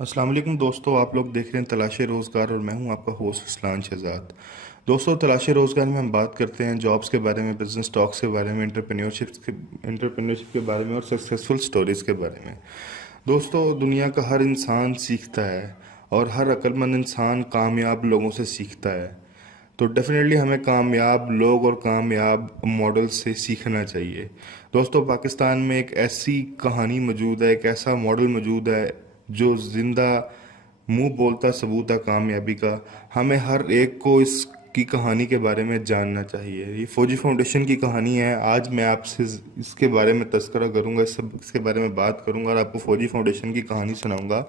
अस्सलाम वालेकुम दोस्तों, आप लोग देख रहे हैं तलाश रोज़गार और मैं हूं आपका होस्ट इस्लान शहजाद। दोस्तों, तलाश रोज़गार में हम बात करते हैं जॉब्स के बारे में, बिजनेस टॉक्स के बारे में, एंटरप्रेन्योरशिप के बारे में और सक्सेसफुल स्टोरीज़ के बारे में। दोस्तों, दुनिया का हर इंसान सीखता है और हर अक्लमंद इंसान कामयाब लोगों से सीखता है। तो डेफिनेटली हमें कामयाब लोग और कामयाब मॉडल से सीखना चाहिए। दोस्तों, पाकिस्तान में एक ऐसी कहानी मौजूद है, एक ऐसा मॉडल मौजूद है जो जिंदा मुंह बोलता सबूत है कामयाबी का। हमें हर एक को इसकी कहानी के बारे में जानना चाहिए। ये फौजी फाउंडेशन की कहानी है। आज मैं आपसे इसके बारे में तज़किरा करूंगा, इसके बारे में बात करूंगा और आपको फौजी फाउंडेशन की कहानी सुनाऊंगा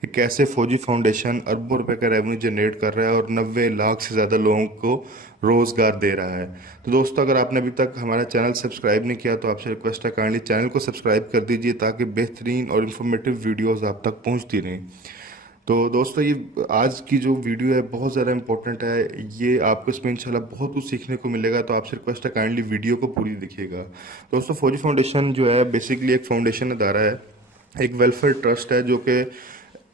कि कैसे फौजी फाउंडेशन अरबों रुपए का रेवेन्यू जनरेट कर रहा है और 90 लाख से ज़्यादा लोगों को रोज़गार दे रहा है। तो दोस्तों, अगर आपने अभी तक हमारा चैनल सब्सक्राइब नहीं किया तो आपसे रिक्वेस्ट है, काइंडली चैनल को सब्सक्राइब कर दीजिए ताकि बेहतरीन और इन्फॉर्मेटिव वीडियोस आप तक पहुंचती रहें। तो दोस्तों, ये आज की जो वीडियो है बहुत ज़्यादा इंपॉर्टेंट है। ये आपको इसमें इंशाल्लाह बहुत कुछ सीखने को मिलेगा, तो आपसे रिक्वेस्ट है काइंडली वीडियो को पूरी देखिएगा। दोस्तों, फौजी फाउंडेशन जो है बेसिकली एक फाउंडेशन अदारा है, एक वेलफेयर ट्रस्ट है जो कि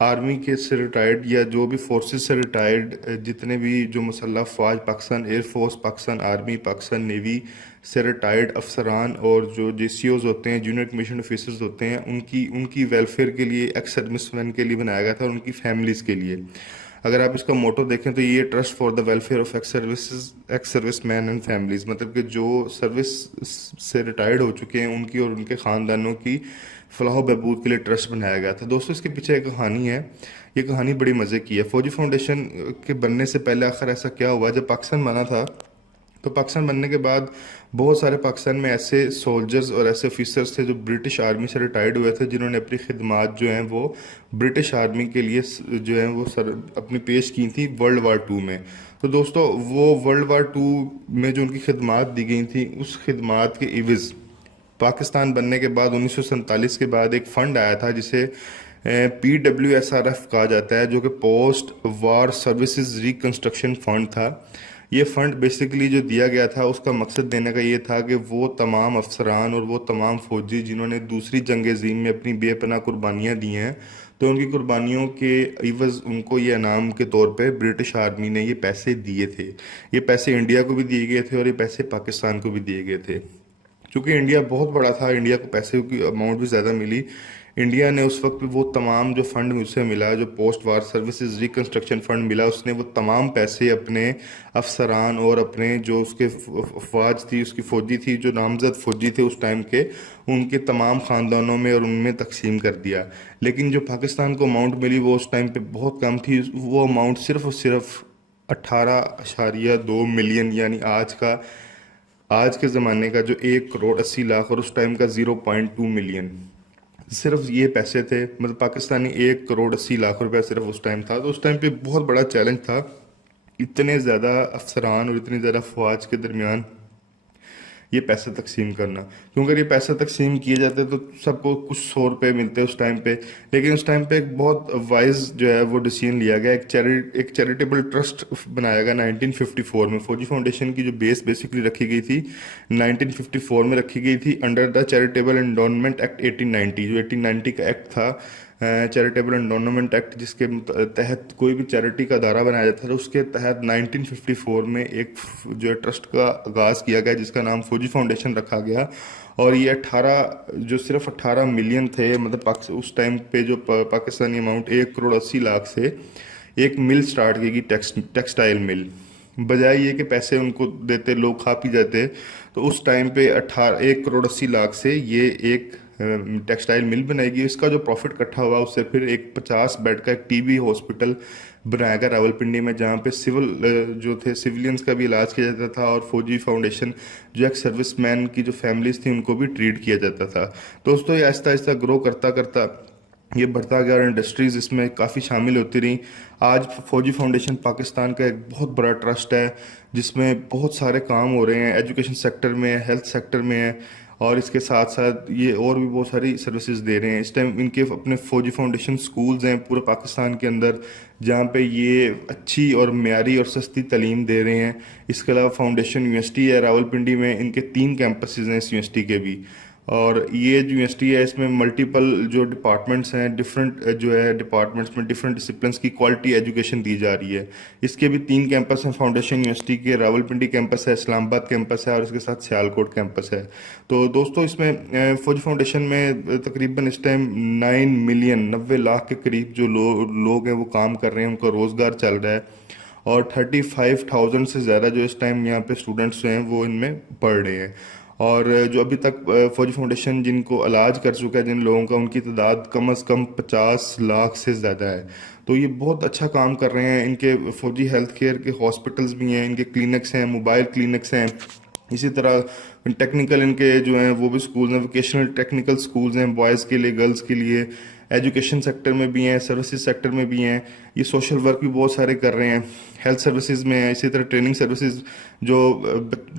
आर्मी के से रिटायर्ड या जो भी फोर्सेस से रिटायर्ड जितने भी जो मुसल्लह फ़ौज, Pakistan air force, Pakistan army, Pakistan navy से रिटायर्ड अफसरान और जो JCOs होते हैं, जूनियर कमीशन ऑफिसर्स होते हैं, उनकी उनकी वेलफेयर के लिए, एक्स सर्विसमैन के लिए बनाया गया था और उनकी फैमिलीज़ के लिए। अगर आप इसका मोटो देखें तो ये trust for the welfare of ex service man and families, मतलब कि जो सर्विस से रिटायर्ड हो चुके हैं उनकी और उनके ख़ानदानों की फलाह बहबूद के लिए ट्रस्ट बनाया गया था। दोस्तों, इसके पीछे एक कहानी है। ये कहानी बड़ी मज़े की है। फौजी फाउंडेशन के बनने से पहले आखिर ऐसा क्या हुआ, जब पाकिस्तान बना था तो पाकिस्तान बनने के बाद बहुत सारे पाकिस्तान में ऐसे सोल्जर्स और ऐसे ऑफिसर्स थे जो ब्रिटिश आर्मी से रिटायर्ड हुए थे, जिन्होंने अपनी खिदमात जो हैं वो ब्रिटिश आर्मी के लिए जो है वो अपनी पेश की थी वर्ल्ड वार 2 में। तो दोस्तों, वो वर्ल्ड वार 2 में जो उनकी खिदमात दी गई थी, उस खिदमात के इवज़ पाकिस्तान बनने के बाद 1947 के बाद एक फ़ंड आया था जिसे PWSRF कहा जाता है, जो कि पोस्ट वार सर्विसेज रिकंस्ट्रक्शन फंड था। ये फंड बेसिकली जो दिया गया था, उसका मकसद देने का ये था कि वो तमाम अफसरान और वो तमाम फौजी जिन्होंने दूसरी जंग अज़ीम में अपनी बेपनाह कुर्बानियाँ दी हैं, तो उनकी कुर्बानियों के इवज़ उनको ये इनाम के तौर पे ब्रिटिश आर्मी ने ये पैसे दिए थे। ये पैसे इंडिया को भी दिए गए थे और ये पैसे पाकिस्तान को भी दिए गए थे। क्योंकि इंडिया बहुत बड़ा था, इंडिया को पैसे की अमाउंट भी ज़्यादा मिली। इंडिया ने उस वक्त वो तमाम जो फंड मुझसे मिला, जो पोस्ट वार सर्विसेज रिकंस्ट्रक्शन फंड मिला, उसने वो तमाम पैसे अपने अफसरान और अपने जो उसके अफवाज थी, उसकी फ़ौजी थी, जो नामजद फ़ौजी थे उस टाइम के, उनके तमाम ख़ानदानों में और उनमें तकसीम कर दिया। लेकिन जो पाकिस्तान को अमाउंट मिली वो उस टाइम पर बहुत कम थी। वो अमाउंट सिर्फ और सिर्फ 18.2 मिलियन, यानी आज के ज़माने का जो 1 करोड़ 80 लाख और उस टाइम का 0.2 मिलियन, सिर्फ ये पैसे थे। मतलब पाकिस्तानी 1 करोड़ 80 लाख रुपया सिर्फ उस टाइम था। तो उस टाइम पे बहुत बड़ा चैलेंज था, इतने ज़्यादा अफसरान और इतनी ज़्यादा फौज के दरमियान ये पैसा तकसीम करना। क्योंकि अगर ये पैसा तकसीम किए जाते तो सबको कुछ 100 रुपये मिलते उस टाइम पे। लेकिन उस टाइम पे एक बहुत वाइज जो है वो डिसीजन लिया गया, एक चैरिटेबल ट्रस्ट बनाया गया 1954 में। फौजी फाउंडेशन की जो बेस बेसिकली रखी गई थी 1954 में रखी गई थी, under the charitable endowment act 1890। जो 1890 का एक्ट था, चैरिटेबल एंडोनमेंट एक्ट, जिसके तहत कोई भी चैरिटी का अदारा बनाया जाता था, उसके तहत 1954 में एक जो है ट्रस्ट का आगाज़ किया गया जिसका नाम फौजी फाउंडेशन रखा गया। और ये 18 मिलियन थे, मतलब उस टाइम पे जो पाकिस्तानी अमाउंट 1 करोड़ 80 लाख से एक मिल स्टार्ट की गई, टेक्सटाइल मिल। बजाय ये कि पैसे उनको देते, लोग खा पी जाते, तो उस टाइम पे 1 करोड़ 80 लाख से ये एक टेक्सटाइल मिल बनाएगी। इसका जो प्रॉफिट इकट्ठा हुआ उससे फिर एक 50 बेड का एक TB हॉस्पिटल बनाया गया रावलपिंडी में, जहाँ पे जो थे सिविलियंस का भी इलाज किया जाता था और फौजी फाउंडेशन जो एक सर्विसमैन की जो फैमिलीज थी उनको भी ट्रीट किया जाता था। दोस्तों, ये आहिस्ता आहिस्ता ग्रो करता करता ये बढ़ता गया और इंडस्ट्रीज़ इसमें काफ़ी शामिल होती रही। आज फौजी फाउंडेशन पाकिस्तान का एक बहुत बड़ा ट्रस्ट है जिसमें बहुत सारे काम हो रहे हैं, एजुकेशन सेक्टर में है, हेल्थ सेक्टर में है, और इसके साथ साथ ये और भी बहुत सारी सर्विसेज दे रहे हैं। इस टाइम इनके अपने फौजी फाउंडेशन स्कूल्स हैं पूरे पाकिस्तान के अंदर, जहाँ पे ये अच्छी और म्यारी और सस्ती तालीम दे रहे हैं। इसके अलावा फाउंडेशन यूनिवर्सिटी है रावलपिंडी में, इनके 3 कैंपसेस हैं इस यूनिवर्सिटी के भी। और ये जो यूनिवर्सिटी है इसमें मल्टीपल जो डिपार्टमेंट्स हैं, डिफरेंट जो है डिपार्टमेंट्स में डिफरेंट डिसिप्लिन्स की क्वालिटी एजुकेशन दी जा रही है। इसके भी 3 कैंपस हैं फाउंडेशन यूनिवर्सिटी के, रावलपिंडी कैंपस है, इस्लामाबाद कैंपस है और इसके साथ सियालकोट कैंपस है। तो दोस्तों इसमें फौजी फाउंडेशन में तकरीबन इस टाइम 9 मिलियन 90 लाख के करीब जो लोग हैं वो काम कर रहे हैं, उनका रोज़गार चल रहा है। और 35,000 से ज़्यादा जो इस टाइम यहाँ पे स्टूडेंट्स हैं वो इनमें पढ़ रहे हैं। और जो अभी तक फौजी फाउंडेशन जिनको इलाज कर चुका है जिन लोगों का, उनकी तादाद कम अज़ कम 50 लाख से ज़्यादा है। तो ये बहुत अच्छा काम कर रहे हैं। इनके फौजी हेल्थ केयर के हॉस्पिटल्स भी हैं, इनके क्लिनिक्स हैं, मोबाइल क्लिनिक्स हैं। इसी तरह टेक्निकल इनके जो हैं वो भी स्कूल्स हैं, वोकेशनल टेक्निकल स्कूल्स हैं, बॉयज़ के लिए, गर्ल्स के लिए। एजुकेशन सेक्टर में भी हैं, सर्विसेज सेक्टर में भी हैं। ये सोशल वर्क भी बहुत सारे कर रहे हैं, हेल्थ सर्विसेज में है। इसी तरह ट्रेनिंग सर्विसेज, जो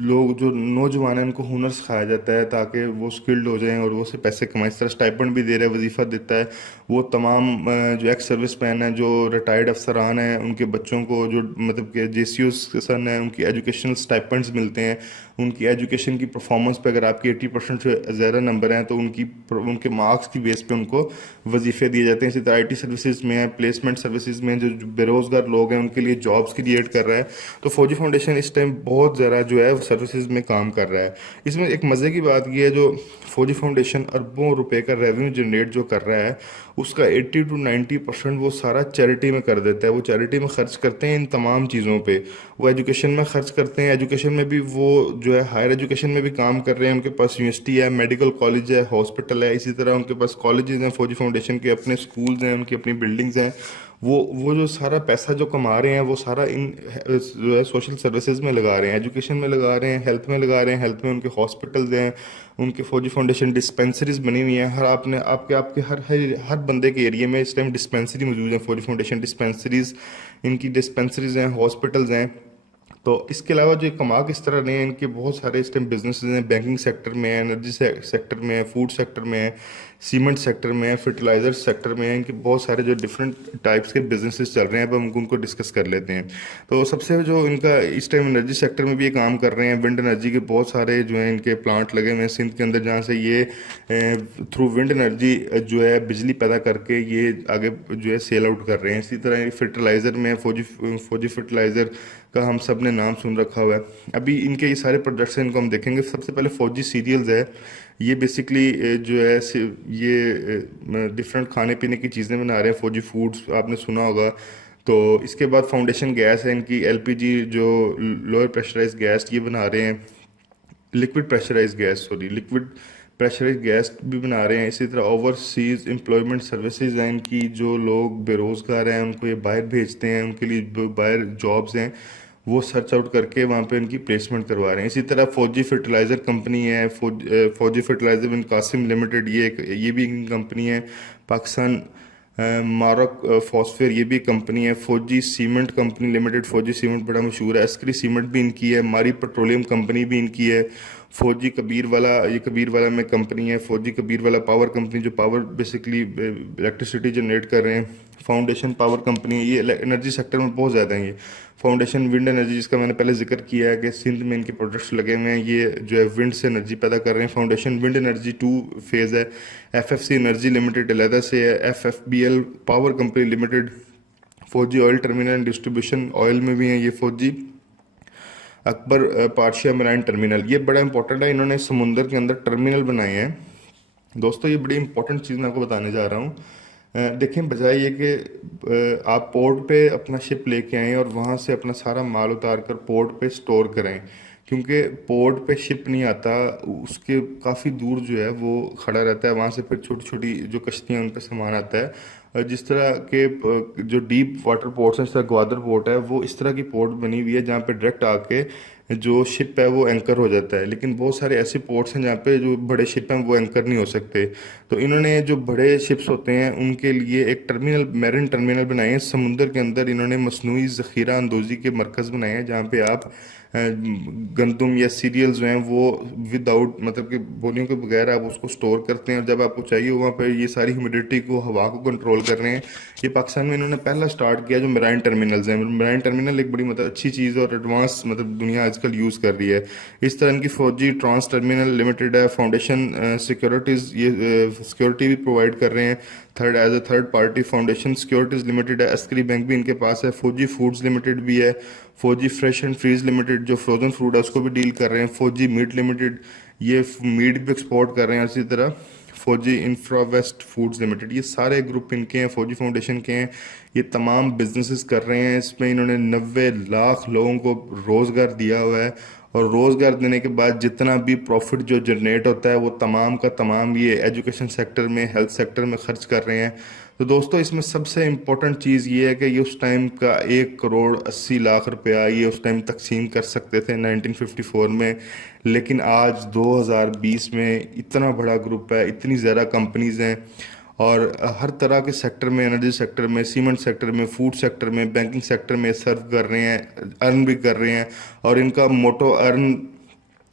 लोग जो नौजवान हैं उनको हुनर सिखाया जाता है ताकि वो स्किल्ड हो जाएं और वो से पैसे कमाएं। इस तरह स्टाइपेंड भी दे रहा है, वजीफ़ा देता है। वो तमाम जो एक्स सर्विस मैन हैं, जो रिटायर्ड अफसरान हैं, उनके बच्चों को जो मतलब कि JCOs के सन हैं, उनकी एजुकेशनल स्टाइपेंड्स मिलते हैं। उनकी एजुकेशन की परफॉर्मेंस पे अगर आपकी 80% से ज़्यादा नंबर हैं तो उनके मार्क्स की बेस पे उनको वजीफ़े दिए जाते हैं। इसी तरह IT सर्विसेज में है, प्लेसमेंट सर्विसेज में जो बेरोज़गार लोग हैं उनके लिए जॉब्स क्रिएट कर रहा है। तो फौजी फाउंडेशन इस टाइम बहुत ज़्यादा जो है सर्विसेज में काम कर रहा है। इसमें एक मज़े की बात यह है, जो फौजी फाउंडेशन अरबों रुपए का रेवेन्यू जनरेट जो कर रहा है उसका 80 to 90% वो सारा चैरिटी में कर देता है। वो चैरिटी में खर्च करते हैं इन तमाम चीज़ों पे। वो एजुकेशन में खर्च करते हैं, एजुकेशन में भी वो जो है हायर एजुकेशन में भी काम कर रहे हैं। उनके पास यूनिवर्सिटी है, मेडिकल कॉलेज है, हॉस्पिटल है। इसी तरह उनके पास कॉलेजेस हैं फौजी फाउंडेशन के, अपने स्कूल्स हैं, उनकी अपनी बिल्डिंग्स हैं। वो जो सारा पैसा जो कमा रहे हैं वो सारा इन जो है सोशल सर्विसेज में लगा रहे हैं, एजुकेशन में लगा रहे हैं, हेल्थ में लगा रहे हैं। हेल्थ में उनके हॉस्पिटल्स हैं, उनके फौजी फाउंडेशन डिस्पेंसरीज बनी हुई हैं। हर आपने आपके आपके हर बंदे के एरिया में इस टाइम डिस्पेंसरी मौजूद है। फौजी फाउंडेशन डिस्पेंसरीज, इनकी डिस्पेंसरीज हैं, हॉस्पिटल्स हैं। तो इसके अलावा जो कमा किस तरह रहे हैं, इनके बहुत सारे इस टाइम बिजनेस हैं। बैंकिंग सेक्टर में है, एनर्जी सेक्टर में है, फूड सेक्टर में है, सीमेंट सेक्टर में है, फर्टिलाइजर सेक्टर में है। इनके बहुत सारे जो डिफरेंट टाइप्स के बिजनेसेस चल रहे हैं। अब हम उनको डिस्कस कर लेते हैं। तो सबसे जो इनका इस टाइम एनर्जी सेक्टर में भी ये काम कर रहे हैं। विंड एनर्जी के बहुत सारे जो हैं इनके प्लांट लगे हुए हैं सिंध के अंदर, जहाँ से ये थ्रू विंड एनर्जी जो है बिजली पैदा करके ये आगे जो है सेल आउट कर रहे हैं। इसी तरह फर्टिलाइज़र में फौजी फर्टिलाइज़र का हम सब ने नाम सुन रखा हुआ है। अभी इनके ये सारे प्रोडक्ट्स हैं, इनको हम देखेंगे। सबसे पहले फौजी सीरियल्स है। ये बेसिकली जो है ये डिफरेंट खाने पीने की चीज़ें बना रहे हैं, फौजी फूड्स आपने सुना होगा। तो इसके बाद फाउंडेशन गैस है इनकी, LPG जो लोअर प्रेशराइज गैस, ये बना रहे हैं। लिक्विड प्रेशराइज गैस भी बना रहे हैं। इसी तरह ओवरसीज एम्प्लॉयमेंट सर्विसेज हैं इनकी, जो लोग बेरोज़गार हैं उनको ये बाहर भेजते हैं, उनके लिए बाहर जॉब्स हैं वो सर्च आउट करके वहाँ पे उनकी प्लेसमेंट करवा रहे हैं। इसी तरह फौजी फर्टिलाइज़र कंपनी है, फौजी फर्टिलाइज़र बिन कासिम लिमिटेड, ये भी एक कंपनी है। पाकिस्तान मारक फॉस्फेयर, ये भी कंपनी है। फौजी सीमेंट कंपनी लिमिटेड, फौजी सीमेंट बड़ा मशहूर है। अस्करी सीमेंट भी इनकी है। मारी पेट्रोलियम कंपनी भी इनकी है। फौजी कबीर वाला, ये कबीर वाला में कंपनी है। फौजी कबीर वाला पावर कंपनी, जो पावर बेसिकली इलेक्ट्रिसिटी जनरेट कर रहे हैं। फाउंडेशन पावर कंपनी, ये एनर्जी सेक्टर में बहुत ज़्यादा है। ये फाउंडेशन विंड एनर्जी, जिसका मैंने पहले जिक्र किया है कि सिंध में इनके प्रोडक्ट्स लगे हुए हैं, ये जो है विंड से एनर्जी पैदा कर रहे हैं। फाउंडेशन विंड एनर्जी 2 फेज़ है। FFC एनर्जी लिमिटेड अलहदा से है। FFBL power company limited. Fauji oil terminal and distribution, oil में भी है ये फौजी। अकबर पार्शिया मराइन टर्मिनल, ये बड़ा इंपॉर्टेंट है। इन्होंने समुंदर के अंदर टर्मिनल बनाए हैं। दोस्तों ये बड़ी इंपॉर्टेंट चीज़ मैं आपको बताने जा रहा हूँ। देखें, बजाय ये कि आप पोर्ट पे अपना शिप लेके आएँ और वहाँ से अपना सारा माल उतार कर पोर्ट पे स्टोर करें, क्योंकि पोर्ट पे शिप नहीं आता, उसके काफ़ी दूर जो है वो खड़ा रहता है। वहाँ से फिर छोटी छोटी जो कश्तियाँ उन पर सामान आता है। जिस तरह के जो डीप वाटर पोर्ट्स हैं, जिस तरह ग्वादर पोर्ट है, वो इस तरह की पोर्ट बनी हुई है जहाँ पे डायरेक्ट आके जो शिप है वो एंकर हो जाता है। लेकिन बहुत सारे ऐसे पोर्ट्स हैं जहाँ पे जो बड़े शिप हैं वो एंकर नहीं हो सकते। तो इन्होंने जो बड़े शिप्स होते हैं उनके लिए एक टर्मिनल, मैरिन टर्मिनल बनाए हैं समुंदर के अंदर। इन्होंने मसनूई ज़ख़ीरा अंदोज़ी के मरकज़ बनाए हैं जहाँ पे आप गंदम या सीरियल्स जो हैं वो विदाउट मतलब कि बोलियों के बगैर आप उसको स्टोर करते हैं, और जब आपको चाहिए वहाँ पर ये सारी ह्यूमिडिटी को, हवा को कंट्रोल कर रहे हैं। ये पाकिस्तान में इन्होंने पहला स्टार्ट किया जो मेराइन टर्मिनल्स हैं। मेराइन टर्मिनल एक बड़ी मतलब अच्छी चीज़ और एडवांस मतलब दुनिया आज आजकल यूज़ कर रही है। इस तरह की फौजी ट्रांस टर्मिनल लिमिटेड है, फाउंडेशन सिक्योरिटीज़ ये सिक्योरिटी भी प्रोवाइड कर रहे हैं third as a third party. Foundation securities limited है, अस्करी बैंक भी इनके पास है, फौजी फूड्स लिमिटेड भी है, फौजी फ्रेश एंड फ्रीज लिमिटेड जो फ्रोजन फूड है उसको भी डील कर रहे हैं, फौजी मीट लिमिटेड ये मीट भी एक्सपोर्ट कर रहे हैं, इसी तरह फौजी इंफ्रावेस्ट फूड्स लिमिटेड, ये सारे ग्रुप इनके हैं, फौजी फाउंडेशन के हैं। ये तमाम बिजनेसेस कर रहे हैं। इसमें इन्होंने 90 लाख लोगों को रोज़गार दिया हुआ है और रोज़गार देने के बाद जितना भी प्रॉफिट जो जनरेट होता है वो तमाम का तमाम ये एजुकेशन सेक्टर में, हेल्थ सेक्टर में खर्च कर रहे हैं। तो दोस्तों इसमें सबसे इम्पोर्टेंट चीज़ ये है कि ये उस टाइम का 1 करोड़ 80 लाख रुपया ये उस टाइम तकसीम कर सकते थे 1954 में, लेकिन आज 2020 में इतना बड़ा ग्रुप है, इतनी ज़्यादा कंपनीज हैं और हर तरह के सेक्टर में, एनर्जी सेक्टर में, सीमेंट सेक्टर में, फूड सेक्टर में, बैंकिंग सेक्टर में सर्व कर रहे हैं, अर्न भी कर रहे हैं। और इनका मोटो अर्न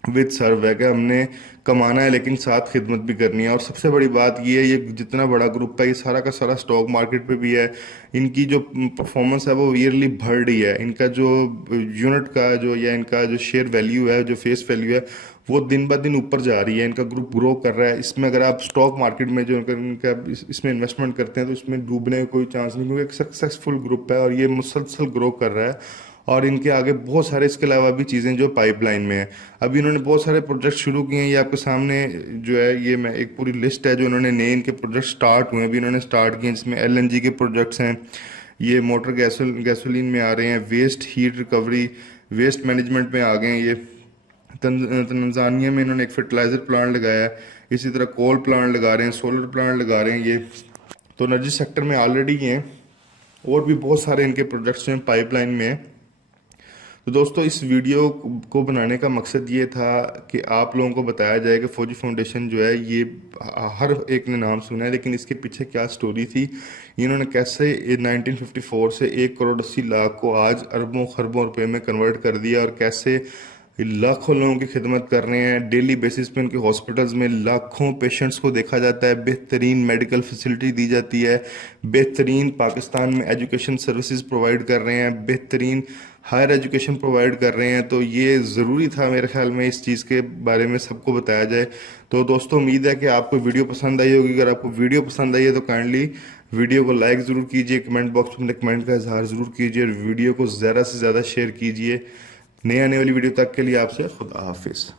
विद सर्व है कि हमने कमाना है लेकिन साथ खिदमत भी करनी है। और सबसे बड़ी बात ये है, ये जितना बड़ा ग्रुप है ये सारा का सारा स्टॉक मार्केट पे भी है। इनकी जो परफॉर्मेंस है वो ईयरली बढ़ रही है। इनका जो यूनिट का जो या इनका जो शेयर वैल्यू है, जो फेस वैल्यू है, वो दिन ब दिन ऊपर जा रही है। इनका ग्रुप ग्रो कर रहा है। इसमें अगर आप स्टॉक मार्केट में जो इनका इसमें इन्वेस्टमेंट करते हैं तो इसमें डूबने का कोई चांस नहीं, क्योंकि एक सक्सेसफुल ग्रुप है और ये मुसलसल ग्रो कर रहा है। और इनके आगे बहुत सारे इसके अलावा भी चीज़ें जो पाइपलाइन में है। अभी इन्होंने बहुत सारे प्रोजेक्ट शुरू किए हैं, ये आपके सामने जो है ये मैं एक पूरी लिस्ट है जो इन्होंने नए इनके प्रोजेक्ट स्टार्ट हुए हैं, अभी इन्होंने स्टार्ट किए हैं, जिसमें एलएनजी के प्रोजेक्ट्स हैं, ये मोटर गैसोलीन में आ रहे हैं, waste heat recovery, waste management में आ गए हैं। ये तंजानिया में इन्होंने एक फर्टिलाइज़र प्लांट लगाया है, इसी तरह कोल प्लांट लगा रहे हैं, सोलर प्लांट लगा रहे हैं। ये तो एनर्जी सेक्टर में ऑलरेडी हैं और भी बहुत सारे इनके प्रोजेक्ट्स हैं पाइपलाइन में हैं। तो दोस्तों इस वीडियो को बनाने का मकसद ये था कि आप लोगों को बताया जाए कि फौजी फाउंडेशन जो है ये हर एक ने नाम सुना है, लेकिन इसके पीछे क्या स्टोरी थी, इन्होंने कैसे 1954 से 1 करोड़ 80 लाख को आज अरबों खरबों रुपए में कन्वर्ट कर दिया और कैसे लाखों लोगों की खिदमत कर रहे हैं। डेली बेसिस पे उनके हॉस्पिटल्स में लाखों पेशेंट्स को देखा जाता है, बेहतरीन मेडिकल फैसिलिटी दी जाती है, बेहतरीन पाकिस्तान में एजुकेशन सर्विसेज प्रोवाइड कर रहे हैं, बेहतरीन हायर एजुकेशन प्रोवाइड कर रहे हैं। तो ये ज़रूरी था मेरे ख्याल में इस चीज़ के बारे में सबको बताया जाए। तो दोस्तों उम्मीद है कि आपको वीडियो पसंद आई होगी। अगर आपको वीडियो पसंद आई है तो काइंडली वीडियो को लाइक ज़रूर कीजिए, कमेंट बॉक्स में अपने कमेंट का इजहार ज़रूर कीजिए और वीडियो को ज़्यादा से ज़्यादा शेयर कीजिए। नए आने वाली वीडियो तक के लिए आपसे खुदा हाफिज़।